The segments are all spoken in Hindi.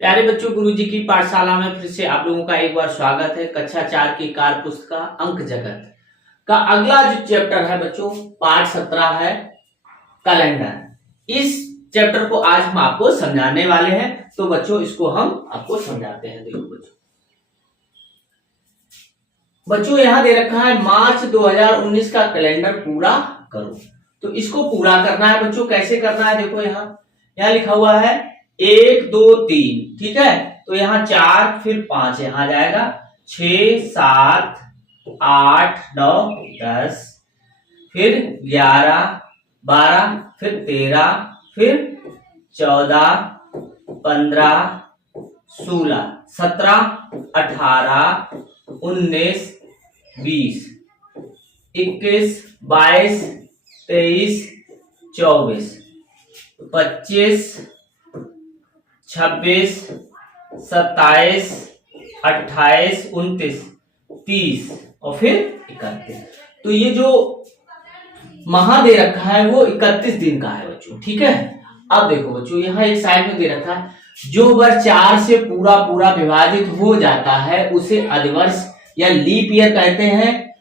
प्यारे बच्चों, गुरुजी की पाठशाला में फिर से आप लोगों का एक बार स्वागत है। कक्षा 4 की कार्य पुस्तिका अंक जगत का अगला जो चैप्टर है बच्चों, पाठ 17 है कैलेंडर। इस चैप्टर को आज हम आपको समझाने वाले हैं। तो बच्चों इसको हम आपको समझाते हैं। देखो बच्चों यहाँ दे रखा है मार्च 2019 का कैलेंडर पूरा करो। तो इसको पूरा करना है बच्चों। कैसे करना है, देखो यहाँ लिखा हुआ है 1 2 3, ठीक है। तो यहाँ 4 फिर 5 यहाँ जाएगा, 6 7 8 9 10, फिर 11 12, फिर 13, फिर 14 15 16 17 18 19 20 21 22 23 24 25 26 27 28 29 30 और फिर 31। तो ये जो माह दे रखा है वो 31 दिन का है बच्चों, ठीक है। अब देखो बच्चों यहाँ एक साइड में दे रखा है जो वर्ष 4 से पूरा पूरा विभाजित हो जाता है उसे अधिवर्ष या लीप ईयर कहते हैं।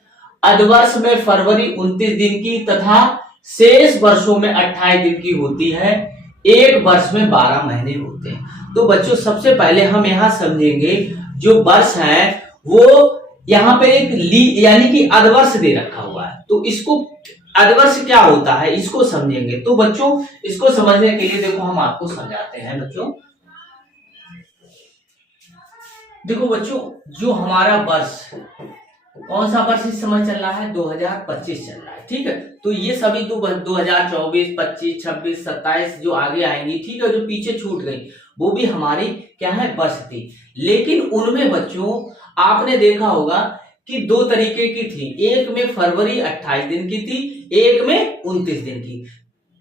अधिवर्ष में फरवरी 29 दिन की तथा शेष वर्षों में 28 दिन की होती है। एक वर्ष में 12 महीने होते हैं। तो बच्चों सबसे पहले हम यहाँ समझेंगे जो वर्ष है वो यहाँ पे एक यानी कि अधिवर्ष दे रखा हुआ है। तो इसको अधिवर्ष क्या होता है इसको समझेंगे। तो बच्चों इसको समझने के लिए देखो हम आपको समझाते हैं। बच्चों देखो बच्चों जो हमारा वर्ष कौन सा वर्ष इस समय चल रहा है, 2025 चल रहा है, ठीक है। तो ये सभी तो 2024 25 26 27 जो आगे आएंगी, ठीक है, जो पीछे छूट गई वो भी हमारी क्या है वर्ष थी। लेकिन उनमें बच्चों आपने देखा होगा कि दो तरीके की थी। एक में फरवरी 28 दिन की थी, एक में 29 दिन की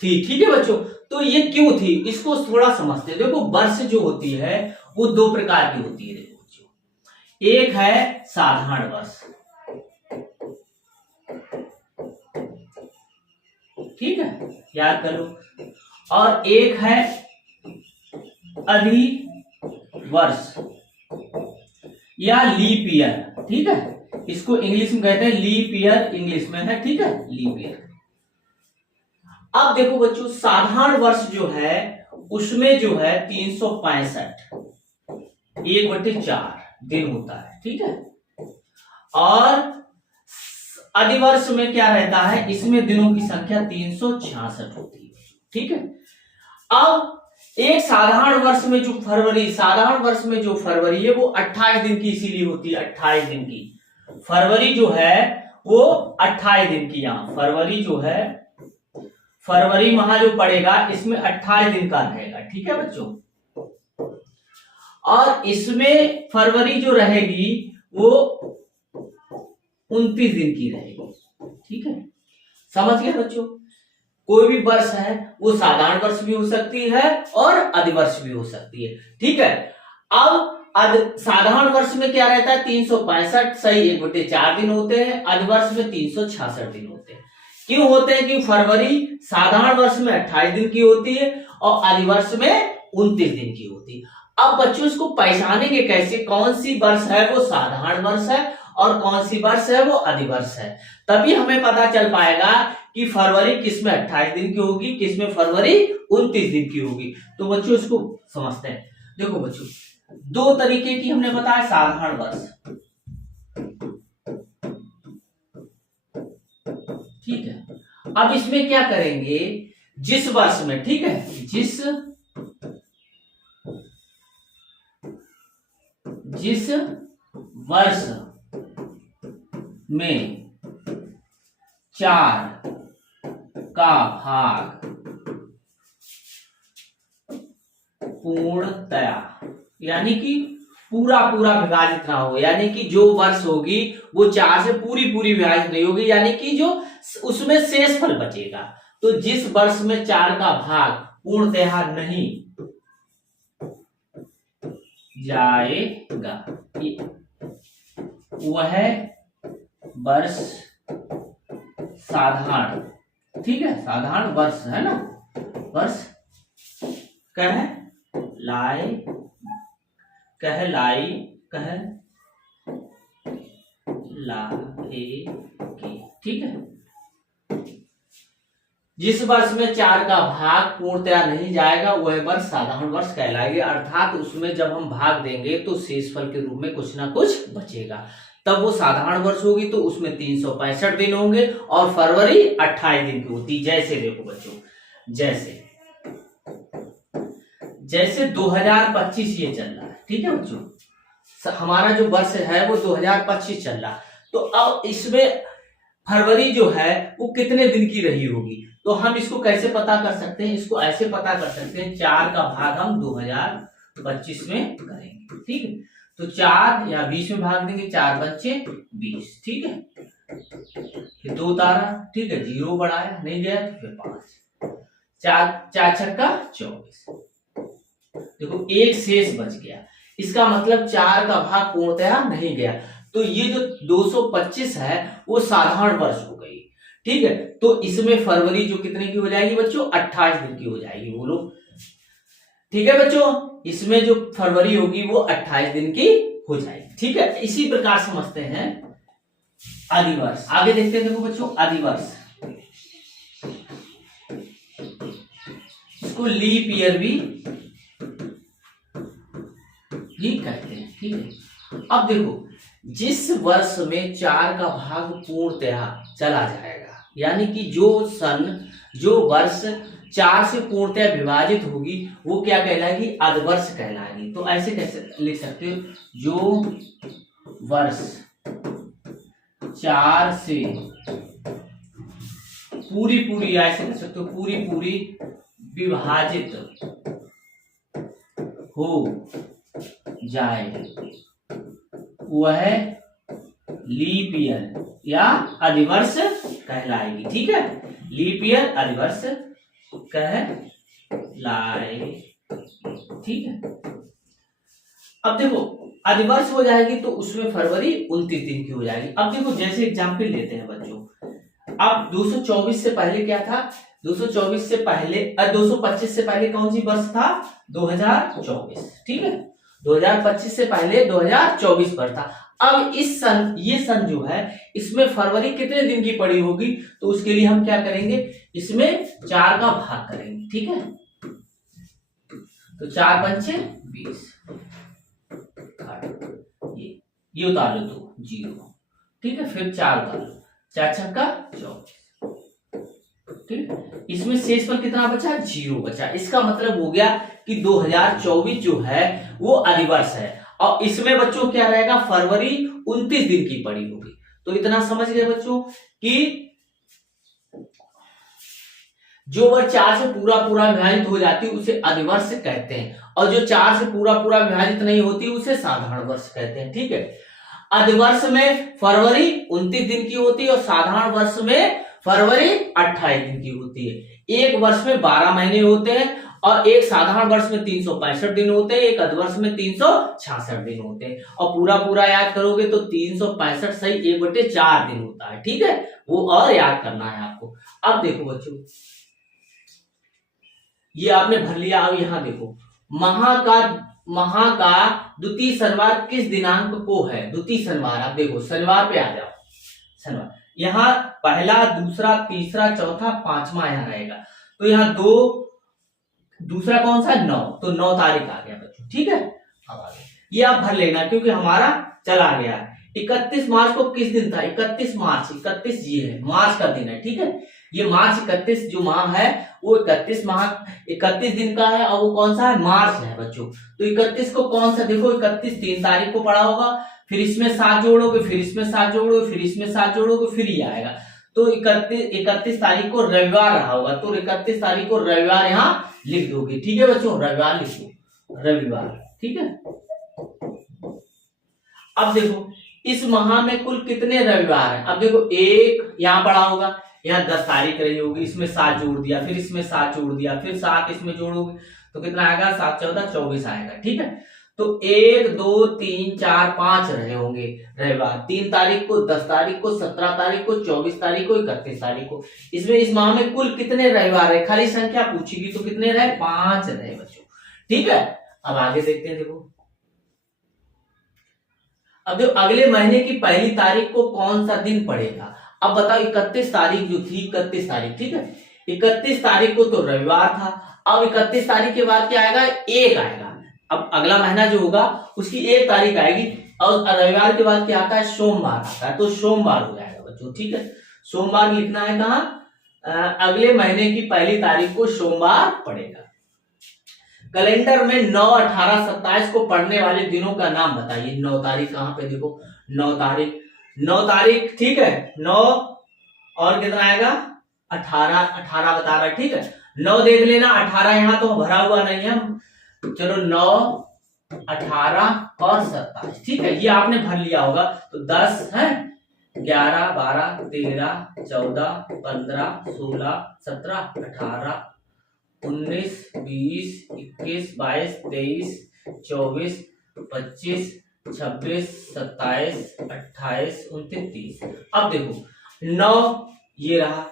थी, ठीक है बच्चों। तो ये क्यों थी इसको थोड़ा समझते हैं। देखो वर्ष जो होती है वो दो प्रकार की होती है। देखो बच्चों एक है साधारण वर्ष, ठीक है, याद कर लो, और एक है अधिवर्ष या लीप ईयर, ठीक है। इसको इंग्लिश में कहते हैं लीप ईयर, इंग्लिश में है, ठीक है, लीप ईयर। अब देखो बच्चों साधारण वर्ष जो है उसमें जो है 365 1/4 दिन होता है, ठीक है। और अधिवर्ष में क्या रहता है, इसमें दिनों की संख्या 366 होती है, ठीक है। अब एक साधारण वर्ष में जो फरवरी है वो 28 दिन की इसीलिए होती है, 28 दिन की। फरवरी जो है वो 28 दिन की, यहां फरवरी जो है फरवरी माह जो पड़ेगा इसमें 28 दिन का रहेगा, ठीक है बच्चों। और इसमें फरवरी जो रहेगी वो 29 दिन की रहेगी, ठीक है। समझ गए बच्चों। कोई भी वर्ष है वो साधारण वर्ष भी हो सकती है और अधिवर्ष भी हो सकती है, ठीक है। अब साधारण वर्ष में क्या रहता है 365 सही 1/4 दिन होते हैं। अधिवर्ष में 366 दिन होते हैं। क्यों होते हैं कि फरवरी साधारण वर्ष में 28 दिन की होती है और अधिवर्ष में 29 दिन की होती है। अब बच्चों इसको पहचानेंगे कैसे, कौन सी वर्ष है वो साधारण वर्ष है और कौन सी वर्ष है वो अधिवर्ष है। तभी हमें पता चल पाएगा कि फरवरी किसमें 28 दिन की होगी, किसमें फरवरी 29 दिन की होगी। तो बच्चों इसको समझते हैं। देखो बच्चों दो तरीके की हमने बताया साधारण वर्ष, ठीक है। अब इसमें क्या करेंगे, जिस वर्ष में, ठीक है, जिस वर्ष में 4 का भाग पूर्णतया यानी कि पूरा विभाजित ना हो, यानी कि जो वर्ष होगी वो 4 से पूरी विभाजित नहीं होगी, यानी कि जो उसमें शेष फल बचेगा। तो जिस वर्ष में 4 का भाग पूर्णतया नहीं जाएगा वह वर्ष साधारण, ठीक है, साधारण वर्ष है ना, वर्ष क्या है कहलाएगी। ठीक है। जिस वर्ष में 4 का भाग पूर्णतया नहीं जाएगा वह वर्ष साधारण वर्ष कहलाएगी, अर्थात उसमें जब हम भाग देंगे तो शेषफल के रूप में कुछ ना कुछ बचेगा, तब वो साधारण वर्ष होगी। तो उसमें 365 दिन होंगे और फरवरी 28 दिन की होती। जैसे देखो बच्चों, जैसे 2025 ये चल रहा है, ठीक है बच्चों, हमारा जो वर्ष है वो 2025 चल रहा, तो अब इसमें फरवरी जो है वो कितने दिन की रही होगी, तो हम इसको कैसे पता कर सकते हैं? इसको ऐसे पता कर सकते हैं, 4 का भाग हम 2025 में करेंगे। ठीक है, तो 4 या 20 में भाग देंगे, 4 बच्चे 20। ठीक है, फिर 2 तारा, ठीक है, 0 बढ़ाया नहीं गया तो फिर 5, 4 छक्का 24। देखो एक शेष बच गया, इसका मतलब 4 का भाग पूर्णतया नहीं गया, तो ये जो 225 है वो साधारण वर्ष हो गई। ठीक है, तो इसमें फरवरी जो कितने की हो जाएगी बच्चों? 28 दिन की हो जाएगी। बोलो ठीक है बच्चों, इसमें जो फरवरी होगी वो 28 दिन की हो जाएगी। ठीक है, इसी प्रकार समझते हैं अधिवर्ष। आगे देखते हैं, देखो बच्चों अधिवर्ष, इसको लीप ईयर भी कहते हैं। ठीक है, अब देखो जिस वर्ष में 4 का भाग पूर्णतया चला जाएगा, यानी कि जो वर्ष 4 से पूर्णतया विभाजित होगी वो क्या कहलाएगी? अधवर्ष कहलाएगी। तो ऐसे कैसे लिख सकते हो? जो वर्ष 4 से पूरी ऐसे कह सकते हो, पूरी विभाजित हो जाए वह लीप ईयर या अधिवर्ष कहलाएगी। ठीक है, लीप ईयर अधिवर्ष कहलाएगी। ठीक है, अब देखो अधिवर्ष हो जाएगी तो उसमें फरवरी 29 दिन की हो जाएगी। अब देखो जैसे एग्जाम्पल लेते हैं बच्चों, अब 224 से पहले क्या था? 224 से पहले 225 से पहले कौन सी वर्ष था? 2024। ठीक है, 2025 से पहले 2024 पर था। अब ये सन जो है इसमें फरवरी कितने दिन की पड़ी होगी? तो उसके लिए हम क्या करेंगे? इसमें 4 का भाग करेंगे। ठीक है, तो 4 पंचे 20, ये उतार लो तो 0। ठीक है, फिर 4 उतार लो, 4 छक्का 24। ठीक है, इसमें शेषफल कितना बचा? 0 बचा। इसका मतलब हो गया कि 2024 जो है वो अधिवर्ष है, और इसमें बच्चों क्या रहेगा? फरवरी 29 दिन की पड़ी होगी। तो इतना समझ गए बच्चों कि जो वर्ष 4 से पूरा विभाजित हो जाती है उसे अधिवर्ष कहते हैं, और जो 4 से पूरा विभाजित नहीं होती उसे साधारण वर्ष कहते हैं। ठीक है, अधिवर्ष में फरवरी 29 दिन की होती है और साधारण वर्ष में फरवरी 28 दिन की होती है। एक वर्ष में 12 महीने होते हैं और एक साधारण वर्ष में 365 दिन होते हैं, एक अधिवर्ष में 366 दिन होते हैं। और पूरा याद करोगे तो 365 सही 1/4 दिन होता है। ठीक है, वो और याद करना है आपको। अब देखो बच्चों, ये आपने भर लिया। अब यहां देखो, माह का द्वितीय शनिवार किस दिनांक को है? द्वितीय शनिवार, आप देखो शनिवार पे आ जाओ, शनिवार यहाँ पहला, दूसरा, तीसरा, चौथा, 5वां यहाँ रहेगा। तो यहाँ दूसरा कौन सा? 9, तो 9 तारीख आ गया बच्चों। ठीक है, अब आगे ये आप भर लेना क्योंकि हमारा चला गया। 31 मार्च को किस दिन था? 31 मार्च, 31 ये है मार्च का दिन है। ठीक है, ये मार्च 31 जो माह है वो 31 दिन का है, और वो कौन सा है? मार्च है बच्चों। तो 31 को कौन सा? देखो 31 3 तारीख को पड़ा होगा, फिर इसमें 7 जोड़ोगे, फिर इसमें 7 जोड़ोगे, फिर इसमें 7 जोड़ोगे, फिर ये आएगा। तो 31 तारीख को रविवार रहा होगा, तो 31 तारीख को रविवार यहाँ लिख दोगे। ठीक है बच्चों, रविवार लिखो, रविवार। ठीक है, अब देखो इस माह में कुल कितने रविवार हैं? अब देखो एक यहाँ पड़ा होगा, यहाँ 10 तारीख रही होगी, इसमें 7 जोड़ दिया, फिर इसमें 7 जोड़ दिया, फिर 7 इसमें जोड़ोगे तो कितना आएगा? 7 14 24 आएगा। ठीक है, तो 1 2 3 4 5 रहे होंगे रविवार। 3 तारीख को, 10 तारीख को, 17 तारीख को, 24 तारीख को, 31 तारीख को। इसमें इस माह में कुल कितने रविवार है? खाली संख्या पूछेगी तो कितने रहे? 5 रहे बच्चों। ठीक है, अब आगे देखते हैं। देखो अब देखो अगले महीने की पहली तारीख को कौन सा दिन पड़ेगा। अब बताओ 31 तारीख जो थी, 31 तारीख, ठीक है, 31 तारीख को तो रविवार था। अब 31 तारीख के बाद क्या आएगा, एक आएगा। अब अगला महीना जो होगा उसकी 1 तारीख आएगी और रविवार के बाद क्या आता है, सोमवार आता है, तो सोमवार हो जाएगा बच्चों, ठीक है। सोमवार लिखना है कहाँ, अगले महीने की पहली तारीख को सोमवार पड़ेगा। कैलेंडर में 9, 18, 27 को पढ़ने वाले दिनों का नाम बताइए। 9 तारीख कहाँ पे, देखो 9 तारीख, 9 तारीख, ठीक है, 9 और कितना आएगा 18, 18 बता रहा है, ठीक है। 9 देख लेना, 18 यहाँ तो भरा हुआ नहीं है, चलो 9, 18 और 27, ठीक है, ये आपने भर लिया होगा। तो 10 है, 11, 12, 13, 14, 15, 16, 17, 18, 19, 20, 21, 22, 23, 24, 25, 26, 27, 28, 29, 30। अब देखो 9 ये रहा,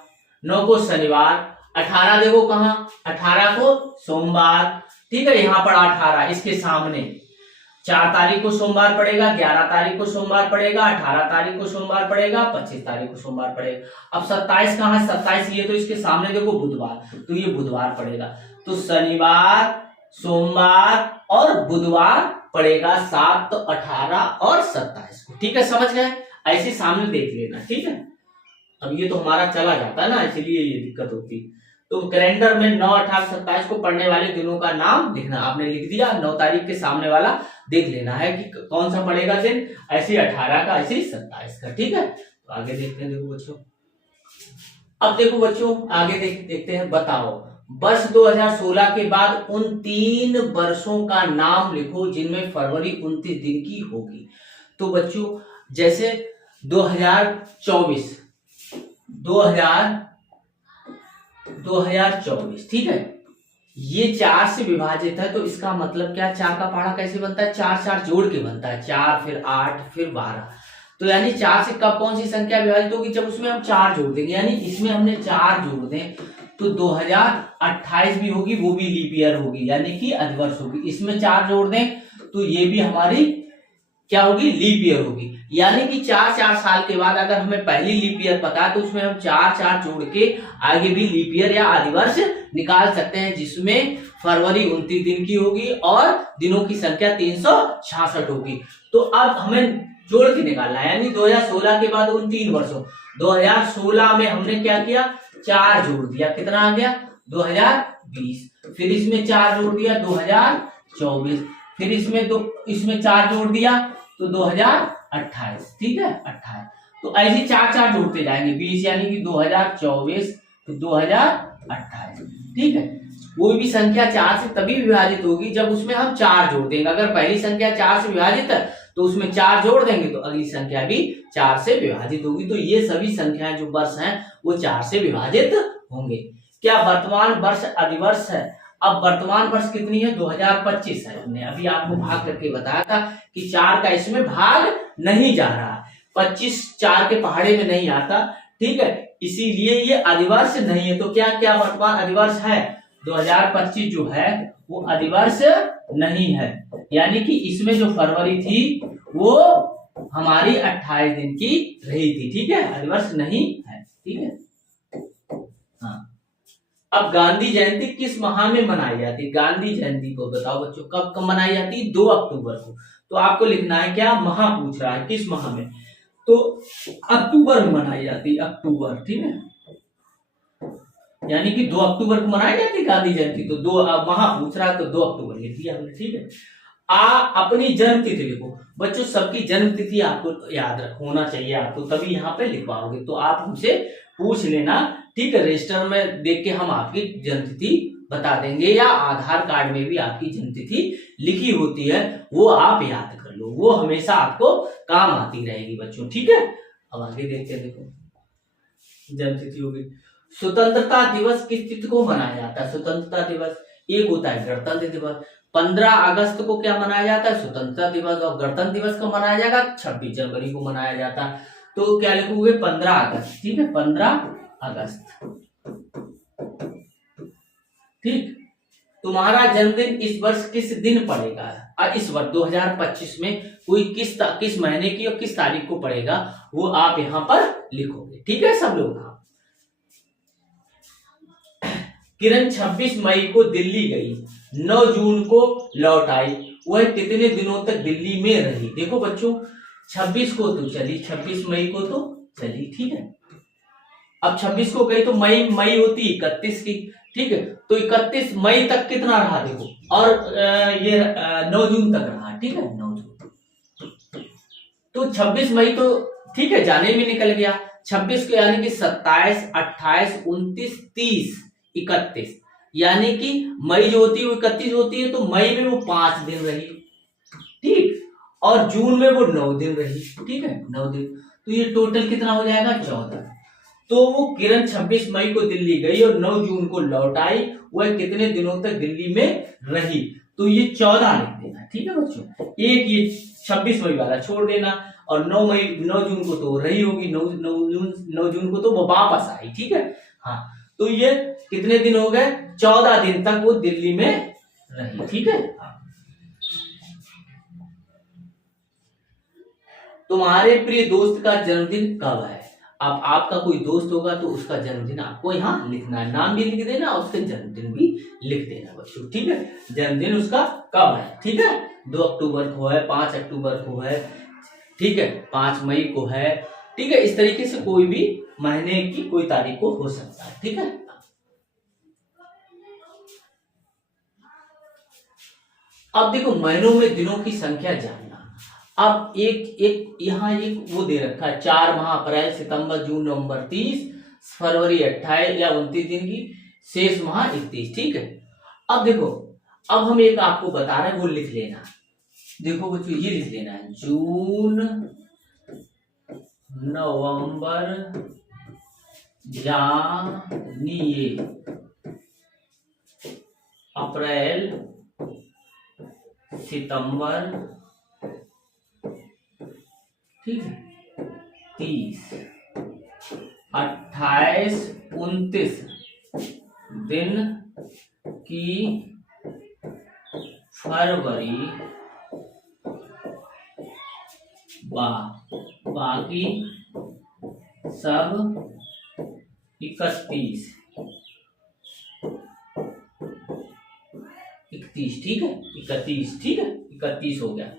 9 को शनिवार, 18 देखो कहाँ, 18 को सोमवार, ठीक है, यहां पर 18 इसके सामने। 4 तारीख को सोमवार पड़ेगा, 11 तारीख को सोमवार पड़ेगा, 18 तारीख को सोमवार पड़ेगा, 25 तारीख को सोमवार पड़ेगा। अब 27 कहाँ है, 27 ये तो इसके सामने देखो बुधवार, तो ये बुधवार पड़ेगा। तो शनिवार, सोमवार और बुधवार पड़ेगा 7, 18 और 27 को, ठीक है, समझ गए। ऐसे सामने देख लेना, ठीक है। अब ये तो हमारा चला जाता है ना, इसलिए ये दिक्कत होती है। तो कैलेंडर में 9, 18, 27 को पढ़ने वाले दिनों का नाम लिखना, आपने लिख दिया। 9 तारीख के सामने वाला देख लेना है कि कौन सा पड़ेगा दिन, ऐसे 18 का, ऐसे 27 का, ठीक है। तो आगे देखते हैं, देखो बच्चों, अब देखो बच्चों आगे देखते हैं। बताओ वर्ष 2016 के बाद उन 3 वर्षों का नाम लिखो जिनमें फरवरी 29 दिन की होगी। तो बच्चों जैसे 2024, 2024, ठीक है, ये 4 से विभाजित है, तो इसका मतलब क्या, 4 का पहाड़ा कैसे बनता है, 4 4 जोड़ के बनता है, 4 फिर 8 फिर 12। तो यानी 4 से कब कौन सी संख्या विभाजित होगी, जब उसमें हम 4 जोड़ देंगे, यानी इसमें हमने 4 जोड़ दें तो 2028 भी होगी, वो भी लीप ईयर होगी, यानी कि अधिवर्ष होगी। इसमें 4 जोड़ दें तो ये भी हमारी क्या होगी, लीप ईयर होगी। यानी कि 4 साल के बाद अगर हमें पहली लीप ईयर पता है तो उसमें हम 4 जोड़ के आगे भी लीप ईयर या अधिवर्ष निकाल सकते हैं, जिसमें फरवरी 29 दिन की होगी और दिनों की संख्या 366 होगी। तो अब हमें जोड़ के निकालना है, यानी 2016 के बाद उन 3 वर्षों, 2016 में हमने क्या किया, 4 जोड़ दिया, कितना आ गया 2020, फिर इसमें 4 जोड़ दिया 2024, फिर इसमें 4 जोड़ दिया तो 2028, ठीक है 28। तो ऐसे 4 जोड़ते जाएंगे, 20 यानी कि 2024 तो 2028, ठीक है। कोई भी संख्या 4 से तभी विभाजित होगी जब उसमें हम 4 जोड़ देंगे। अगर पहली संख्या 4 से विभाजित है तो उसमें 4 जोड़ देंगे तो अगली संख्या भी 4 से विभाजित होगी। तो ये सभी संख्याएं जो वर्ष हैं वो 4 से विभाजित होंगे। क्या वर्तमान वर्ष अधिवर्ष है? अब वर्तमान वर्ष कितनी है, 2025 है। हमने अभी आपको भाग करके बताया था कि 4 का इसमें भाग नहीं जा रहा, 25 4 के पहाड़े में नहीं आता, ठीक है, इसीलिए ये अधिवर्ष नहीं है। तो क्या क्या वर्तमान अधिवर्ष है, 2025 जो है वो अधिवर्ष नहीं है, यानी कि इसमें जो फरवरी थी वो हमारी 28 दिन की रही थी, ठीक है, अधिवर्ष नहीं है, ठीक है। हाँ, अब गांधी जयंती किस माह में मनाई जाती है? गांधी जयंती को बताओ बच्चों, कब कब मनाई जाती है? 2 अक्टूबर को। तो आपको लिखना है क्या, माह पूछ रहा है किस माह में, तो अक्टूबर में मनाई जाती है, अक्टूबर, ठीक है, यानी कि 2 अक्टूबर को मनाई जाती है गांधी जयंती। तो 2 माह पूछ रहा है तो 2 अक्टूबर लिख दिया हमने, ठीक है। अपनी जन्म तिथि लिखो बच्चों, सबकी जन्म तिथि आपको याद होना चाहिए, आपको तभी यहाँ पे लिख पाओगे। तो आप हमसे पूछ लेना, ठीक है, रजिस्टर में देख के हम आपकी जन्म तिथि बता देंगे, या आधार कार्ड में भी आपकी जन्म तिथि लिखी होती है, वो आप याद कर लो, वो हमेशा आपको काम आती रहेगी बच्चों, ठीक है। अब आगे देखते हैं, देखो जन्म तिथि होगी। स्वतंत्रता दिवस किस तिथि को मनाया जाता है? स्वतंत्रता दिवस एक होता है गणतंत्र दिवस, 15 अगस्त को क्या मनाया जाता है, स्वतंत्रता दिवस, और गणतंत्र दिवस को मनाया जाएगा 26 जनवरी को मनाया जाता है। तो क्या लिखोगे, 15 अगस्त, ठीक है, 15 अगस्त, ठीक। तुम्हारा जन्मदिन इस वर्ष किस दिन पड़ेगा? और इस वर्ष 2025 में कोई किस महीने की और किस तारीख को पड़ेगा वो आप यहाँ पर लिखोगे। ठीक है सब लोग। हाँ, किरण 26 मई को दिल्ली गई, 9 जून को लौट आई, वह कितने दिनों तक दिल्ली में रही? देखो बच्चों 26 को तो चली, 26 मई को तो चली, ठीक है। अब 26 को गई तो मई होती 31 की, ठीक है। तो 31 मई तक कितना रहा देखो, और ये 9 जून तक रहा, ठीक है, 9 जून। तो 26 मई तो ठीक है जाने में निकल गया, 26 को यानी कि 27, 28, 29, 30, 31, यानी कि मई जो होती है वो 31 होती है, तो मई में वो 5 दिन रही, ठीक, और जून में वो 9 दिन रही, ठीक है, 9 दिन। तो ये टोटल कितना हो जाएगा 14। तो वो किरण 26 मई को दिल्ली गई और 9 जून को लौट आई, वह कितने दिनों तक दिल्ली में रही? तो ये 14 लिख देना, ठीक है बच्चों। एक ये 26 मई वाला छोड़ देना, और 9 जून को तो रही होगी, 9 जून को तो वो वापस आई, ठीक है। हाँ, तो ये कितने दिन हो गए? 14 दिन तक वो दिल्ली में रही, ठीक है। तुम्हारे प्रिय दोस्त का जन्मदिन कब है? अब आपका कोई दोस्त होगा तो उसका जन्मदिन आपको यहाँ लिखना है, नाम भी लिख देना और उसका जन्मदिन भी लिख देना बच्चों, ठीक है। जन्मदिन उसका कब है, ठीक है, 2 अक्टूबर को है, 5 अक्टूबर को है, ठीक है, 5 मई को है, ठीक है। इस तरीके से कोई भी महीने की कोई तारीख को हो सकता है, ठीक है। अब देखो महीनों में दिनों की संख्या जानना। अब एक यहाँ एक वो दे रखा है, 4 माह अप्रैल, सितंबर, जून, नवंबर 30, फरवरी 28 या 29 दिन की, शेष माह 31, ठीक है। अब देखो, अब हम एक आपको बता रहे हैं वो लिख लेना। देखो बच्चों ये लिख लेना है, जून, नवंबर, जानिए, अप्रैल, सितंबर, ठीक है, 30, 28, 29 दिन की, फरवरी, बाकी सब 31, ठीक है, 31, ठीक है, 31 हो गया।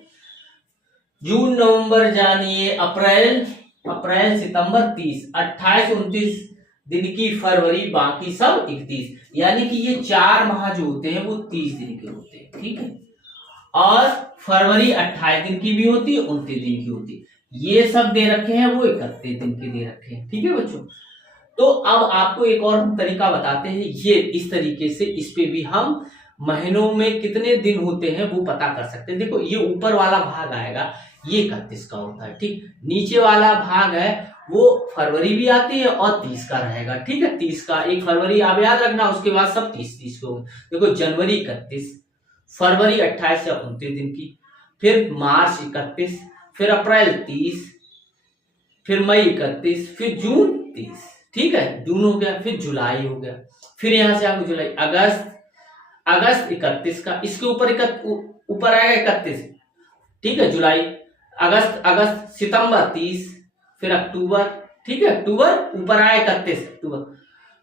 जून, नवंबर, जानिए, अप्रैल, सितंबर 30, 28, 29 दिन की, फरवरी, बाकी सब 31, यानी कि ये 4 माह जो होते हैं वो 30 दिन के होते हैं, ठीक है। और फरवरी 28 दिन की भी होती है, 29 दिन की होती है। ये सब दे रखे हैं वो 31 दिन के दे रखे हैं, ठीक है बच्चों। तो अब आपको एक और तरीका बताते हैं, ये इस तरीके से इस पे भी हम महीनों में कितने दिन होते हैं वो पता कर सकते हैं। देखो ये ऊपर वाला भाग आएगा ये 31 का होता है, ठीक। नीचे वाला भाग है वो फरवरी भी आती है और 30 का रहेगा, ठीक है। 30 का, 1 फरवरी आप याद रखना, उसके बाद सब 30 को। देखो जनवरी 31, फरवरी 28 या 29 दिन की, फिर मार्च 31, फिर अप्रैल 30, फिर मई 31, फिर जून 30, ठीक है, जून हो गया, फिर जुलाई हो गया, फिर यहां से आपको जुलाई, अगस्त 31 का, इसके ऊपर आएगा 31, ठीक है, जुलाई, अगस्त, सितंबर 30, फिर अक्टूबर, ठीक है, अक्टूबर ऊपर आए 31 अक्टूबर,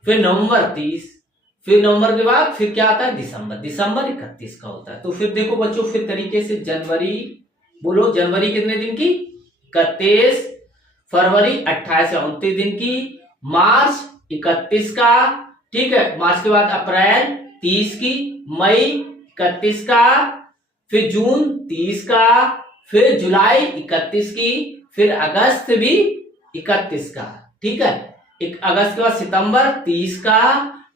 फिर नवंबर 30, फिर नवंबर के बाद फिर क्या आता है दिसंबर 31 का होता है। तो फिर देखो बच्चों, फिर तरीके से जनवरी, बोलो जनवरी कितने दिन की? 31, फरवरी 28 या 29 दिन की, मार्च 31 का, ठीक है, मार्च के बाद अप्रैल 30 की, मई 31 का, फिर जून 30 का, फिर जुलाई 31 की, फिर अगस्त भी 31 का, ठीक है, एक अगस्त के बाद सितंबर 30 का,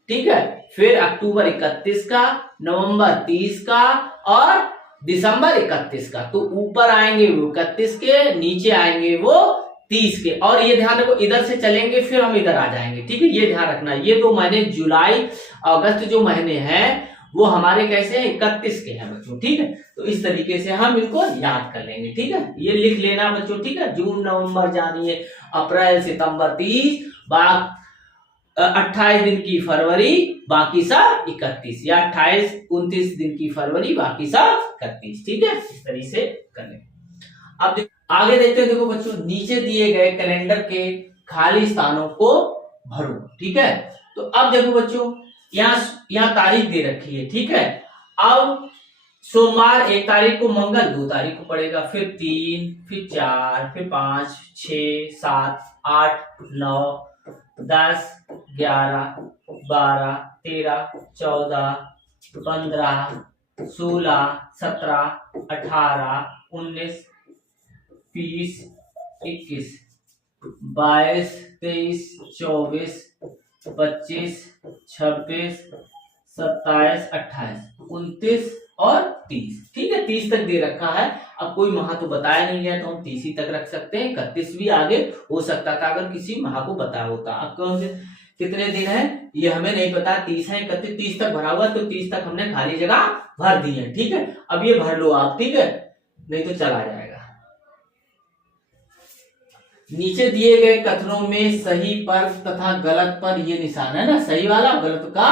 ठीक है, फिर अक्टूबर 31 का, नवंबर 30 का और दिसंबर 31 का। तो ऊपर आएंगे वो 31 के, नीचे आएंगे वो 30 के। और ये ध्यान रखो, इधर से चलेंगे फिर हम इधर आ जाएंगे, ठीक है, ये ध्यान रखना। ये 2 महीने जुलाई अगस्त जो महीने हैं वो हमारे कैसे हैं? 31 के हैं बच्चों, ठीक है। तो इस तरीके से हम इनको याद कर लेंगे, ठीक है, ये लिख लेना बच्चों, ठीक है। जून, नवंबर, जानिए, अप्रैल, सितंबर 30, 28 दिन की फरवरी, बाकी सब 31, या 28, 29 दिन की फरवरी, बाकी सब 31। ठीक है, इस तरीके से कर लें। अब आगे देखते हैं। देखो बच्चों, नीचे दिए गए कैलेंडर के खाली स्थानों को भरो। ठीक है, तो अब देखो बच्चों, यहाँ तारीख दे रखी है। ठीक है, अब सोमवार 1 तारीख को, मंगल 2 तारीख को पड़ेगा, फिर 3, फिर 4, फिर 5, 6, 7, 8, 9, 10, 11, 12, 13, 14, 15, 16, 17, 18, 19, 20, 21, 22, 23, 24, 25, 26, 27, 28, 29 और 30। ठीक है, 30 तक दे रखा है। अब कोई माह तो बताया नहीं है तो हम 30 ही तक रख सकते हैं। 31 भी आगे हो सकता था अगर किसी माह को बताया होता। अब कौन से कितने दिन है ये हमें नहीं पता, 30 है, 31, 30 तक भरा हुआ, तो 30 तक हमने खाली जगह भर दी है। ठीक है, अब ये भर लो आप। ठीक है, नहीं तो चला जाएगा। नीचे दिए गए कथनों में सही पर तथा गलत पर ये निशान है ना, सही वाला गलत का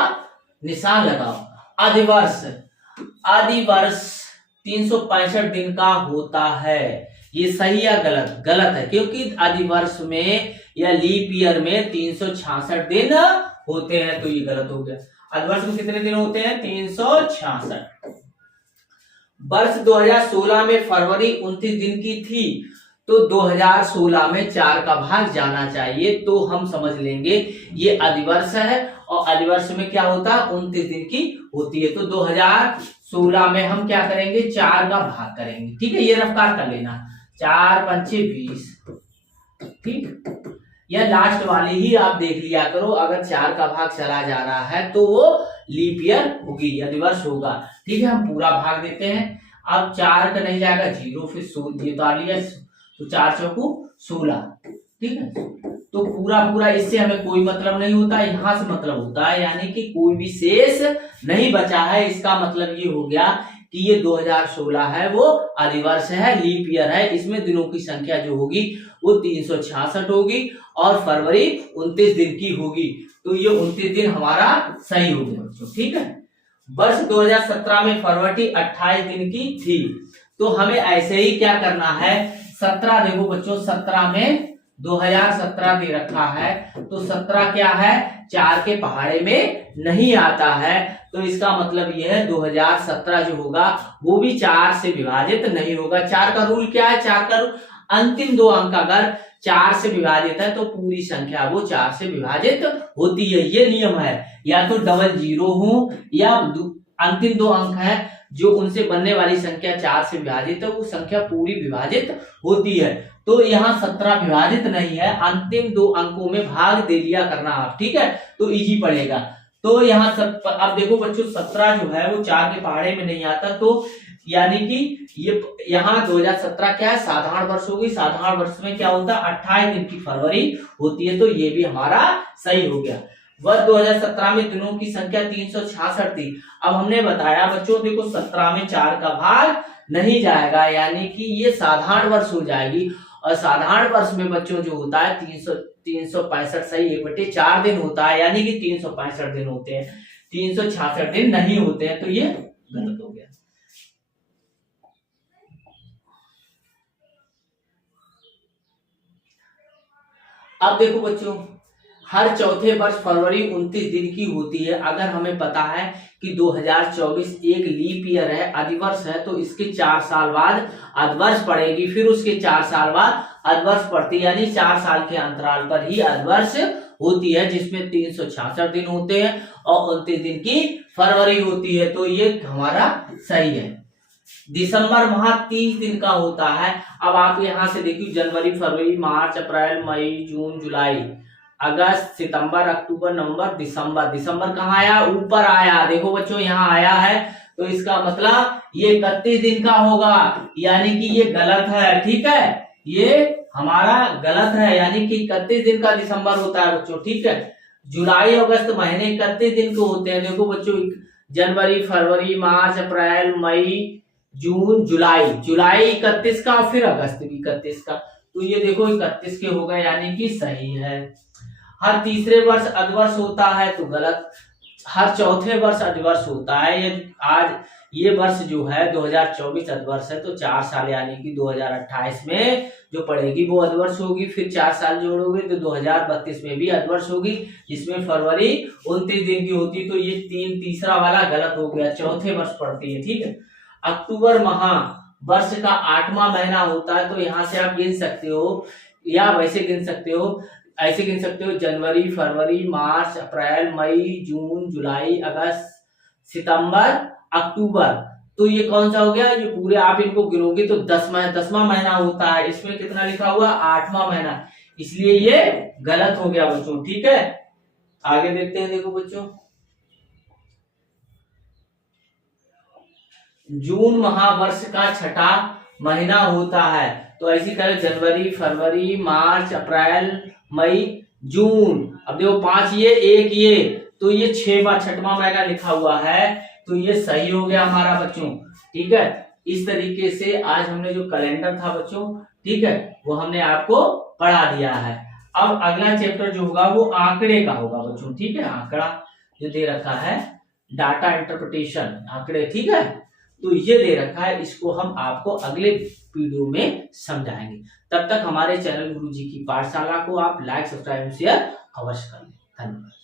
निशान लगाओ। अधिवर्ष, अधिवर्ष 365 दिन का होता है। ये सही या गलत? गलत है, क्योंकि अधिवर्ष में या लीप ईयर में 366 दिन होते हैं, तो ये गलत हो गया। अधिवर्ष में कितने दिन होते हैं? 366। वर्ष 2016 में फरवरी 29 दिन की थी, तो 2016 में 4 का भाग जाना चाहिए, तो हम समझ लेंगे ये अधिवर्ष है और अधिवर्ष में क्या होता है? 29 दिन की होती है। तो 2016 में हम क्या करेंगे? 4 का भाग करेंगे। ठीक है, ये रफ्तार कर लेना, 4 पंचे 20। ठीक, यह लास्ट वाली ही आप देख लिया करो। अगर 4 का भाग चला जा रहा है तो वो लीप ईयर होगी, अधिवर्ष होगा। ठीक है, हम पूरा भाग देते हैं। अब 4 का नहीं जाएगा 0, फिर 16 उतार लिया, तो 4 चौकू 16। ठीक है, तो पूरा इससे हमें कोई मतलब नहीं होता, यहां से मतलब होता है, यानी कि कोई भी शेष नहीं बचा है। इसका मतलब ये हो गया कि ये 2016 है वो अधिवर्ष है, लीप ईयर है। इसमें दिनों की संख्या जो होगी वो 366 होगी और फरवरी 29 दिन की होगी, तो ये 29 दिन हमारा सही हो गया बच्चों। ठीक है, वर्ष 2017 में फरवरी 28 दिन की थी, तो हमें ऐसे ही क्या करना है? 17 देखो बच्चों, 17 में 2017 दे रखा है, तो 17 क्या है? 4 के पहाड़े में नहीं आता है, तो इसका मतलब यह है 2017 जो होगा वो भी 4 से विभाजित नहीं होगा। 4 का रूल क्या है? 4 का रूल, अंतिम 2 अंक अगर 4 से विभाजित है तो पूरी संख्या वो 4 से विभाजित होती है। ये नियम है, या तो डबल 0 हो या अंतिम 2 अंक है जो उनसे बनने वाली संख्या 4 से विभाजित है, वो संख्या पूरी विभाजित होती है। तो यहाँ 17 विभाजित नहीं है, अंतिम 2 अंकों में भाग दे लिया करना आप। ठीक है, तो इजी पड़ेगा। तो यहाँ अब देखो बच्चों, 17 जो है वो 4 के पहाड़े में नहीं आता, तो यानी कि ये यहाँ 2017 क्या है? साधारण वर्ष होगी। साधारण वर्ष में क्या होता है? 28 दिन की फरवरी होती है, तो ये भी हमारा सही हो गया। वर्ष 2017 में दिनों की संख्या 366 थी। अब हमने बताया बच्चों, देखो 17 में 4 का भाग नहीं जाएगा, यानी कि ये साधारण वर्ष हो जाएगी। और साधारण वर्ष में बच्चों जो होता है 365 सही 1/4 दिन होता है, यानी कि 365 दिन होते हैं, 366 दिन नहीं होते हैं, तो ये गलत हो गया। अब देखो बच्चों, हर चौथे वर्ष फरवरी 29 दिन की होती है। अगर हमें पता है कि 2024 एक लीप ईयर है, अधिवर्ष है, तो इसके 4 साल बाद अधिवर्ष पड़ेगी, फिर उसके 4 साल बाद अधिवर्ष पड़ती है, यानी 4 साल के अंतराल पर ही अधिवर्ष होती है, जिसमें 366 दिन होते हैं और 29 दिन की फरवरी होती है, तो ये हमारा सही है। दिसंबर माह 30 दिन का होता है। अब आप यहां से देखिए, जनवरी, फरवरी, मार्च, अप्रैल, मई, जून, जुलाई, अगस्त, सितंबर, अक्टूबर, नवंबर, दिसंबर। दिसंबर कहाँ आया? ऊपर आया, देखो बच्चों यहाँ आया है, तो इसका मतलब ये 31 दिन का होगा, यानी कि ये गलत है। ठीक है, ये हमारा गलत है, यानी कि 31 दिन का दिसंबर होता है बच्चों। ठीक है, जुलाई अगस्त महीने 31 दिन को होते हैं। देखो बच्चों, जनवरी, फरवरी, मार्च, अप्रैल, मई, जून, जुलाई, जुलाई 31 का, फिर अगस्त भी 31 का, तो ये देखो 31 के हो गए, यानी कि सही है। हर तीसरे वर्ष अधिवर्ष होता है, तो गलत। हर चौथे वर्ष अधिवर्ष होता है। ये आज ये वर्ष जो है 2024 अधवर्ष है, तो 4 साल यानी कि 2028 में जो पड़ेगी वो अधवर्ष होगी। फिर 4 साल जोड़ोगे तो 2032 में भी अधवर्ष होगी, जिसमें फरवरी 29 दिन की होती है। तो ये तीसरा वाला गलत हो गया, चौथे वर्ष पड़ती है। ठीक है, अक्टूबर माह वर्ष का 8वां महीना होता है। तो यहाँ से आप गिन सकते हो या वैसे गिन सकते हो, ऐसे गिन सकते हो, जनवरी, फरवरी, मार्च, अप्रैल, मई, जून, जुलाई, अगस्त, सितंबर, अक्टूबर। तो ये कौन सा हो गया, ये पूरे आप इनको गिनोगे तो 10वां महीना होता है। इसमें कितना लिखा हुआ, 8वां महीना, इसलिए ये गलत हो गया बच्चों। ठीक है, आगे देखते हैं। देखो बच्चों, जून माह वर्ष का 6ठा महीना होता है। तो ऐसी तरह जनवरी, फरवरी, मार्च, अप्रैल, मई, जून। अब देखो 5 ये 1 ये, तो ये 6वां महीना लिखा हुआ है। तो ये सही हो गया हमारा बच्चों। ठीक है, इस तरीके से आज हमने जो कैलेंडर था बच्चों, ठीक है, वो हमने आपको पढ़ा दिया है। अब अगला चैप्टर जो होगा वो आंकड़े का होगा बच्चों। ठीक है, आंकड़ा जो दे रखा है, डाटा इंटरप्रिटेशन, आंकड़े। ठीक है, तो ये दे रखा है, इसको हम आपको अगले वीडियो में समझाएंगे। तब तक हमारे चैनल गुरुजी की पाठशाला को आप लाइक, सब्सक्राइब, शेयर अवश्य कर लें। धन्यवाद।